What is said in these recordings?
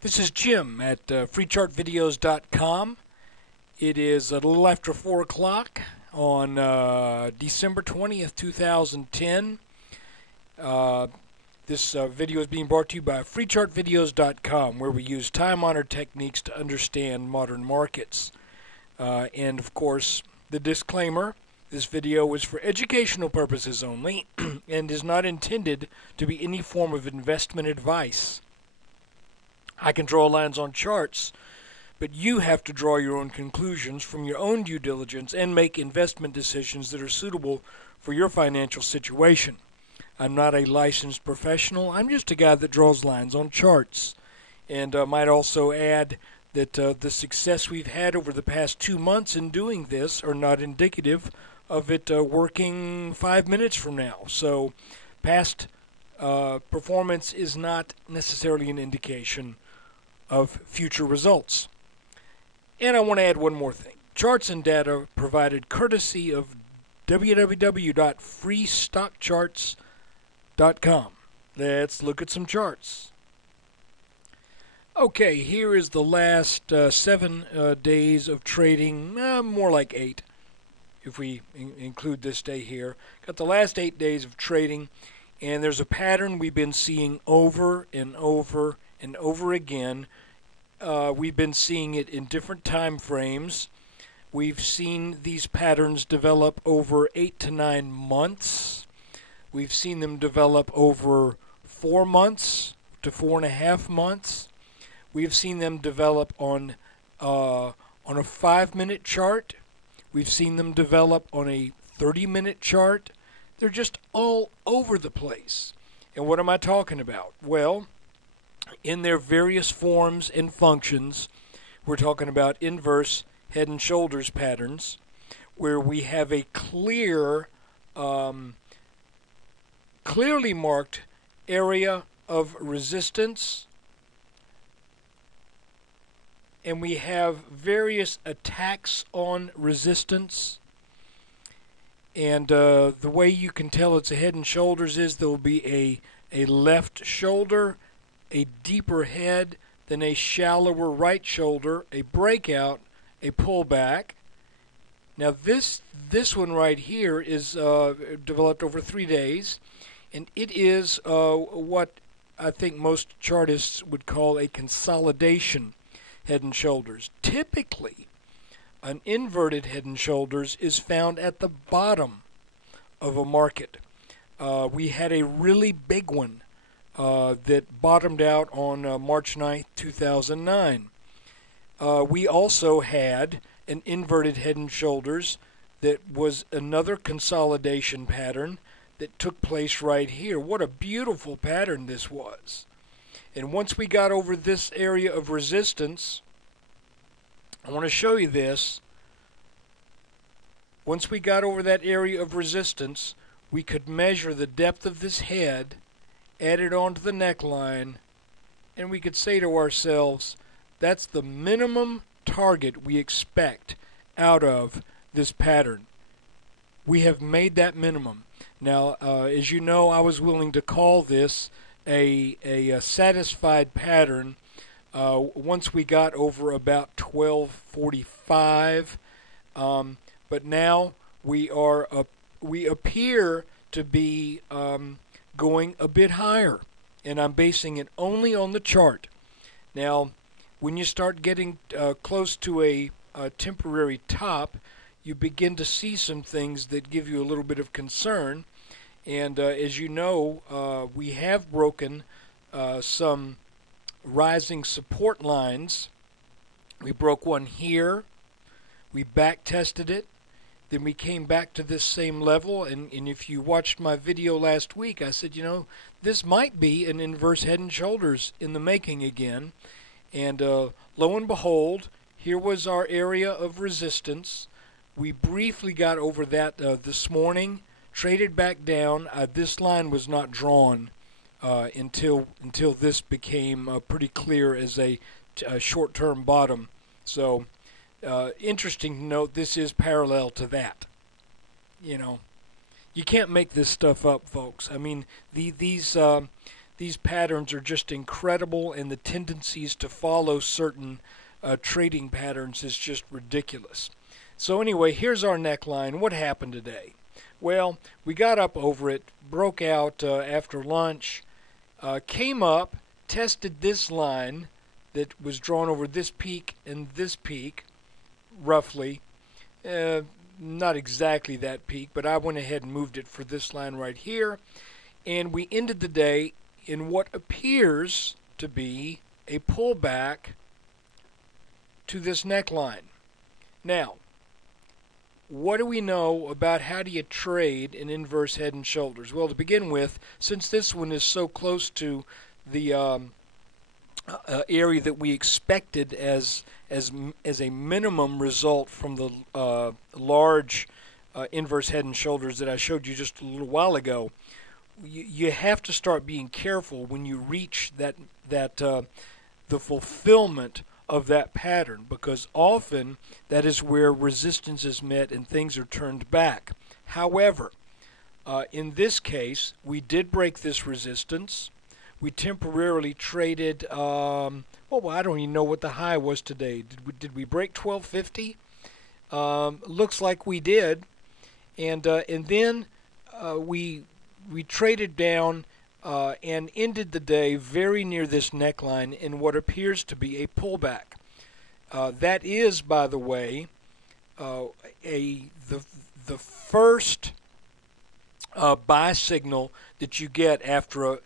This is Jim at freechartvideos.com. It is a little after 4 o'clock on December 20th, 2010. This video is being brought to you by freechartvideos.com, where we use time-honored techniques to understand modern markets. And, of course, the disclaimer, this video is for educational purposes only and is not intended to be any form of investment advice. I can draw lines on charts, but you have to draw your own conclusions from your own due diligence and make investment decisions that are suitable for your financial situation. I'm not a licensed professional. I'm just a guy that draws lines on charts. And I might also add that the success we've had over the past 2 months in doing this are not indicative of it working 5 minutes from now. So past performance is not necessarily an indication of future results. And I want to add one more thing. Charts and data provided courtesy of www.freestockcharts.com. Let's look at some charts. Okay, here is the last 7 days of trading, more like 8, if we include this day here. Got the last 8 days of trading, and there's a pattern we've been seeing over and over and over again. We've been seeing it in different time frames. We've seen these patterns develop over 8 to 9 months. We've seen them develop over 4 months to 4.5 months. We've seen them develop on a 5-minute chart. We've seen them develop on a 30-minute chart. They're just all over the place. And what am I talking about? Well, in their various forms and functions, we're talking about inverse head and shoulders patterns, where we have a clearly marked area of resistance, and we have various attacks on resistance. And the way you can tell it's a head and shoulders is there will be a left shoulder, a deeper head, then a shallower right shoulder, a breakout, a pullback. Now this one right here is developed over 3 days, and it is what I think most chartists would call a consolidation head and shoulders. Typically, an inverted head and shoulders is found at the bottom of a market. We had a really big one that bottomed out on March 9th, 2009. We also had an inverted head and shoulders that was another consolidation pattern that took place right here. What a beautiful pattern this was. And once we got over this area of resistance, I want to show you this. Once we got over that area of resistance, we could measure the depth of this head, add it onto the neckline, and we could say to ourselves, that's the minimum target we expect out of this pattern. We have made that minimum. Now, as you know, I was willing to call this a satisfied pattern once we got over about 1245. But now we appear to be going a bit higher, and I'm basing it only on the chart. Now, when you start getting close to a temporary top, you begin to see some things that give you a little bit of concern. And as you know, we have broken some rising support lines. We broke one here. We back tested it. Then we came back to this same level, and if you watched my video last week, I said, this might be an inverse head and shoulders in the making again. And lo and behold, here was our area of resistance. We briefly got over that this morning, traded back down. This line was not drawn until this became pretty clear as a short-term bottom. So interesting to note, this is parallel to that. You can't make this stuff up, folks. I mean, these these patterns are just incredible, and the tendencies to follow certain trading patterns is just ridiculous. So anyway, here's our neckline. What happened today? Well, we got up over it, broke out after lunch, came up, tested this line that was drawn over this peak and this peak, roughly. Not exactly that peak, but I went ahead and moved it for this line right here. And we ended the day in what appears to be a pullback to this neckline. Now, what do we know about how do you trade an inverse head and shoulders? Well, to begin with, since this one is so close to the area that we expected as a minimum result from the large inverse head and shoulders that I showed you just a little while ago, you have to start being careful when you reach the fulfillment of that pattern, because often that is where resistance is met and things are turned back. However, in this case, we did break this resistance. We temporarily traded, well, I don't even know what the high was today. Did we break 1250? Looks like we did. And then we traded down and ended the day very near this neckline in what appears to be a pullback. That is, by the way, the first buy signal that you get after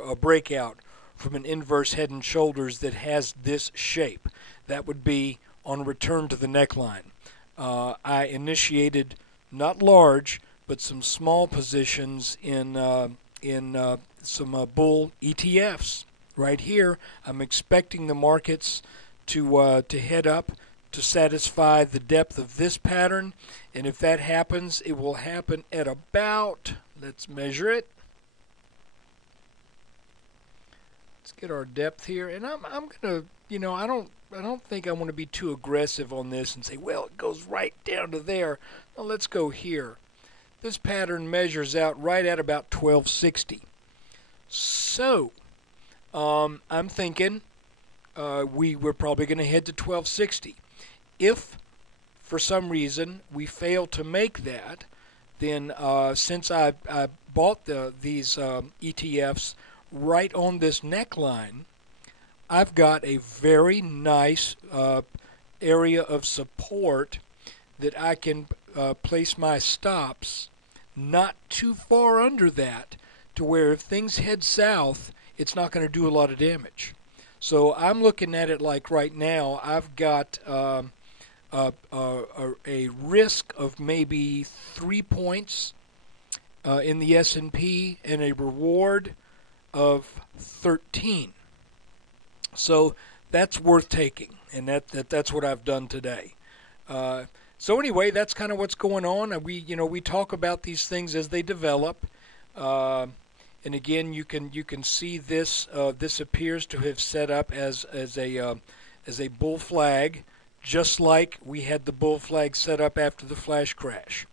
a breakout from an inverse head and shoulders that has this shape. That would be on return to the neckline. I initiated not large, but some small positions in some bull ETFs right here. I'm expecting the markets to head up to satisfy the depth of this pattern, and if that happens, it will happen at about, let's measure it. Let's get our depth here, and I'm gonna, I don't think I want to be too aggressive on this and say, well, it goes right down to there. Well, let's go here. This pattern measures out right at about 1260. So, I'm thinking we're probably going to head to 1260. If, for some reason, we fail to make that, then since I bought these ETFs right on this neckline, I've got a very nice area of support that I can place my stops not too far under that, to where if things head south, it's not going to do a lot of damage. So I'm looking at it like right now, I've got a risk of maybe 3 points in the S&P and a reward of 13. So that's worth taking, and that's what I've done today. So anyway, that's kind of what's going on. We talk about these things as they develop. And again, you can see this. This appears to have set up as a bull flag, just like we had the bull flag set up after the flash crash.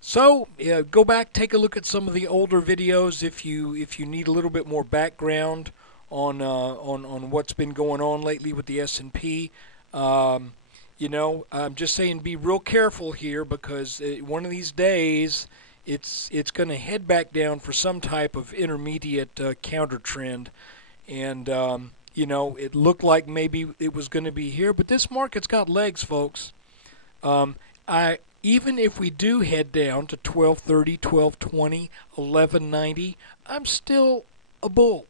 So go back, take a look at some of the older videos if you need a little bit more background on what's been going on lately with the S&P. I'm just saying, be real careful here, because one of these days it's going to head back down for some type of intermediate counter trend, and it looked like maybe it was going to be here, but this market's got legs, folks. Even if we do head down to 1230, 1220, 1190, I'm still a bull.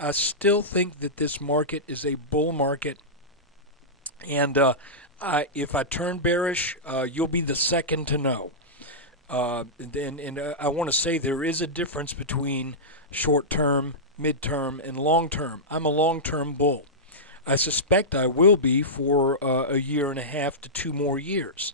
I still think that this market is a bull market, and if I turn bearish, you'll be the second to know. And I want to say there is a difference between short-term, mid-term, and long-term. I'm a long-term bull. I suspect I will be for a year and a half to 2 more years.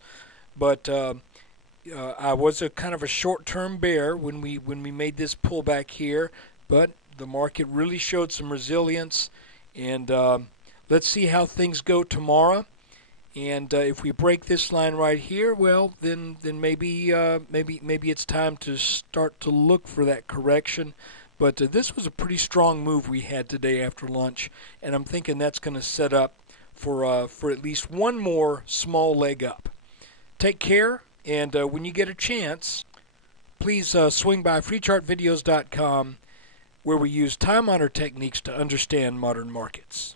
But I was a kind of a short-term bear when we made this pullback here. But the market really showed some resilience, and let's see how things go tomorrow. And if we break this line right here, well, then maybe it's time to start to look for that correction. But this was a pretty strong move we had today after lunch, and I'm thinking that's going to set up for at least one more small leg up. Take care, and when you get a chance, please swing by freechartvideos.com, where we use time-honored techniques to understand modern markets.